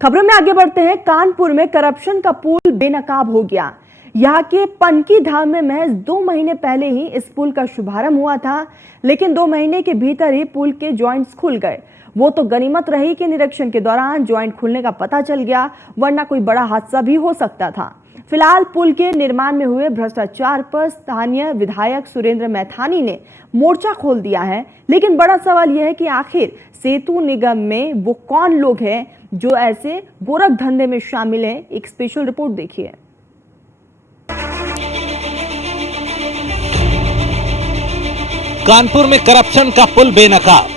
खबरों में आगे बढ़ते हैं। कानपुर में करप्शन का पुल बेनकाब हो गया। यहाँ के पनकी धाम में महज 2 महीने पहले ही इस पुल का शुभारंभ हुआ था, लेकिन 2 महीने के भीतर ही पुल के जॉइंट्स खुल गए। वो तो गनीमत रही कि निरीक्षण के दौरान जॉइंट खुलने का पता चल गया, वरना कोई बड़ा हादसा भी हो सकता था। फिलहाल पुल के निर्माण में हुए भ्रष्टाचार पर स्थानीय विधायक सुरेंद्र मैथानी ने मोर्चा खोल दिया है, लेकिन बड़ा सवाल यह है कि आखिर सेतु निगम में वो कौन लोग हैं जो ऐसे गोरख धंधे में शामिल हैं। एक स्पेशल रिपोर्ट देखिए। कानपुर में करप्शन का पुल बेनकाब,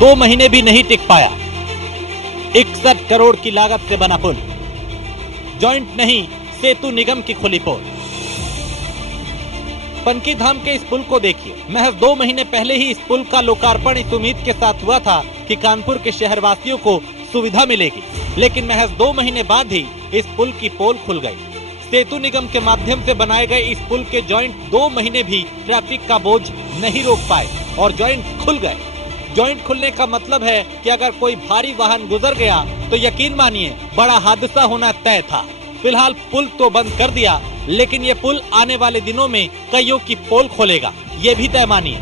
2 महीने भी नहीं टिक पाया। 61 करोड़ की लागत से बना पुल, जॉइंट नहीं सेतु निगम की खुली पोल। पनकी धाम के इस पुल को देखिए। महज 2 महीने पहले ही इस पुल का लोकार्पण इस उम्मीद के साथ हुआ था कि कानपुर के शहरवासियों को सुविधा मिलेगी, लेकिन महज 2 महीने बाद ही इस पुल की पोल खुल गई। सेतु निगम के माध्यम से बनाए गए इस पुल के जॉइंट 2 महीने भी ट्रैफिक का बोझ नहीं रोक पाए और जॉइंट खुल गए। जॉइंट खुलने का मतलब है कि अगर कोई भारी वाहन गुजर गया तो यकीन मानिए बड़ा हादसा होना तय था। फिलहाल पुल तो बंद कर दिया, लेकिन ये पुल आने वाले दिनों में कईयों की पोल खोलेगा, ये भी तय मानिए।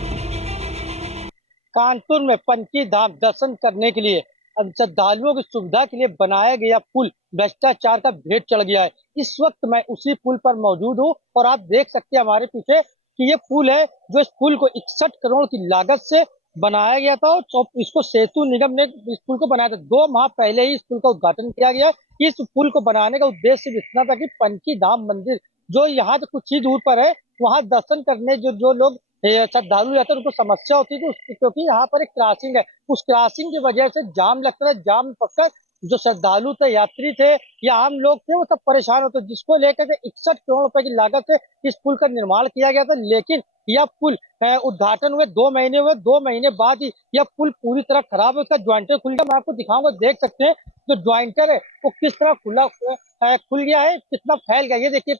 कानपुर में पनकी धाम दर्शन करने के लिए श्रद्धालुओं की सुविधा के लिए बनाया गया पुल भ्रष्टाचार का भेंट चढ़ गया है। इस वक्त मैं उसी पुल पर मौजूद हूँ और आप देख सकते हैं हमारे पीछे कि ये पुल है जो इस पुल को 61 करोड़ की लागत से बनाया गया था और इसको सेतु निगम ने इस पुल को बनाया था। 2 माह पहले ही इस पुल का उद्घाटन किया गया। इस पुल को बनाने का उद्देश्य सिर्फ इतना था कि पनकी धाम मंदिर जो यहाँ से कुछ ही दूर पर है, वहाँ दर्शन करने जो लोग श्रद्धालु जाते हैं उनको समस्या होती थी क्योंकि यहाँ पर एक क्रॉसिंग है। उस क्रॉसिंग की वजह से जाम लगता है। जाम पकड़ जो श्रद्धालु थे, यात्री थे या आम लोग थे, वो सब परेशान होते, जिसको लेकर के 61 करोड़ रुपए की लागत से इस पुल का निर्माण किया गया था। लेकिन यह पुल उद्घाटन हुए 2 महीने हुए, 2 महीने बाद ही यह पुल पूरी तरह खराब है। उसका ज्वाइंटर खुल गया। मैं आपको दिखाऊंगा, देख सकते हैं जो ज्वाइंटर है वो किस तरह खुल गया है, कितना फैल गया। ये देखिए,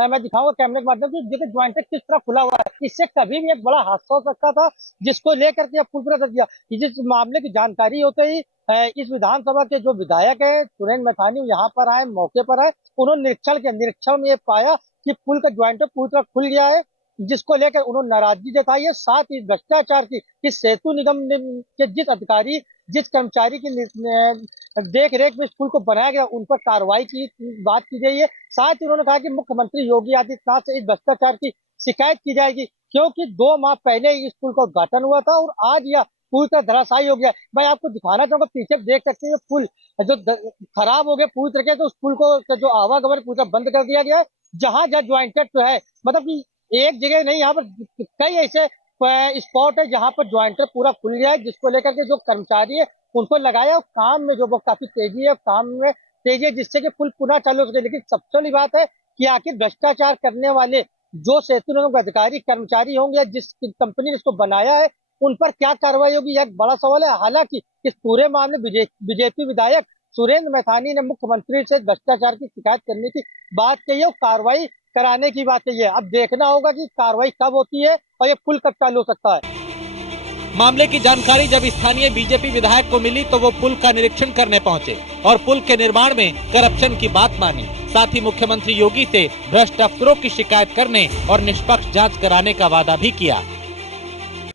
मैं दिखाऊंगा कैमरे के माध्यम से, देखिए ज्वाइंटर किस तरह खुला हुआ है। इससे कभी भी एक बड़ा हादसा हो सकता था, जिसको लेकर के पुल पूरा कर दिया। जिस मामले की जानकारी होते ही इस विधानसभा के जो विधायक है सुरेंद्र मैथानी यहाँ पर आए, मौके पर आए। उन्होंने निरीक्षण किया। निरीक्षण में ये पाया कि पुल का ज्वाइंटर पूरी तरह खुल गया है, जिसको लेकर उन्होंने नाराजगी जताई है। साथ ही भ्रष्टाचार की इस सेतु निगम के जिस अधिकारी, जिस कर्मचारी की देख रेख में इस पुल को बनाया गया, उन पर कार्रवाई की बात की गई है। साथ ही उन्होंने कहा कि मुख्यमंत्री योगी आदित्यनाथ से इस भ्रष्टाचार की शिकायत की जाएगी, क्योंकि 2 माह पहले इस पुल का उद्घाटन हुआ था और आज यह पूरी तरह धराशायी हो गया। मैं आपको दिखाना चाहूंगा, पीछे देख सकते हैं पुल जो खराब हो गया पूरी तरीके से। उस पुल को जो आवागमन पूरा बंद कर दिया गया है। जहां ज्वाइंटेड तो है, मतलब कि एक जगह नहीं, यहाँ पर कई ऐसे स्पॉट है जहाँ पर ज्वाइंटर पूरा खुल गया है, जिसको लेकर के जो कर्मचारी है उनको लगाया और काम में जो काफी तेजी है, काम में तेजी है, जिससे कि पुल पुनः चालू हो सके। लेकिन सबसे बड़ी बात है कि आखिर भ्रष्टाचार करने वाले जो सेतु निगम के अधिकारी कर्मचारी होंगे या जिस कंपनी ने इसको बनाया है, उन पर क्या कार्रवाई होगी, यह एक बड़ा सवाल है। हालांकि इस पूरे मामले बीजेपी विधायक सुरेंद्र मैथानी ने मुख्यमंत्री से भ्रष्टाचार की शिकायत करने की बात कही है और कार्रवाई कराने की बात कही है। अब देखना होगा कि कार्रवाई कब होती है और ये पुल कब चालू हो सकता है। मामले की जानकारी जब स्थानीय बीजेपी विधायक को मिली तो वो पुल का निरीक्षण करने पहुंचे और पुल के निर्माण में करप्शन की बात मानी। साथ ही मुख्यमंत्री योगी से भ्रष्ट अफसरों की शिकायत करने और निष्पक्ष जांच कराने का वादा भी किया।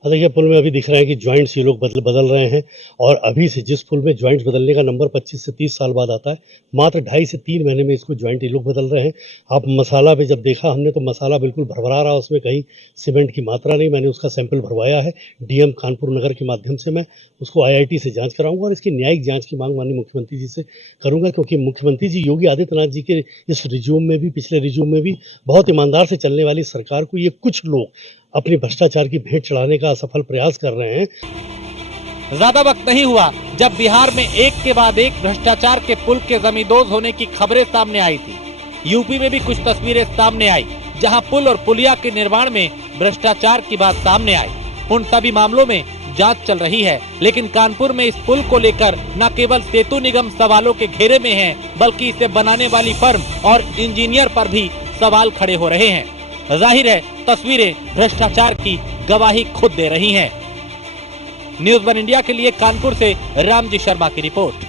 देखिए, पुल में अभी दिख रहा है कि जॉइंट्स ये लोग बदल रहे हैं और अभी से जिस पुल में जॉइंट्स बदलने का नंबर 25 से 30 साल बाद आता है, मात्र 2.5 से 3 महीने में इसको जॉइंट ये लोग बदल रहे हैं। आप मसाला पे जब देखा हमने तो मसाला बिल्कुल भरभरा रहा, उसमें कहीं सीमेंट की मात्रा नहीं। मैंने उसका सैंपल भरवाया है। डीएम कानपुर नगर के माध्यम से मैं उसको IIT से जाँच कराऊंगा और इसकी न्यायिक जाँच की मांग माननीय मुख्यमंत्री जी से करूँगा, क्योंकि मुख्यमंत्री जी योगी आदित्यनाथ जी के इस रिज्यूम में भी, पिछले रिज्यूम में भी बहुत ईमानदार से चलने वाली सरकार को ये कुछ लोग अपनी भ्रष्टाचार की भेंट चढ़ाने का असफल प्रयास कर रहे हैं। ज्यादा वक्त नहीं हुआ जब बिहार में एक के बाद एक भ्रष्टाचार के पुल के जमींदोज होने की खबरें सामने आई थी। यूपी में भी कुछ तस्वीरें सामने आई जहां पुल और पुलिया के निर्माण में भ्रष्टाचार की बात सामने आई। उन सभी मामलों में जांच चल रही है, लेकिन कानपुर में इस पुल को लेकर न केवल सेतु निगम सवालों के घेरे में है, बल्कि इसे बनाने वाली फर्म और इंजीनियर पर भी सवाल खड़े हो रहे हैं। जाहिर है तस्वीरें भ्रष्टाचार की गवाही खुद दे रही हैं। न्यूज़ 1 इंडिया के लिए कानपुर से रामजी शर्मा की रिपोर्ट।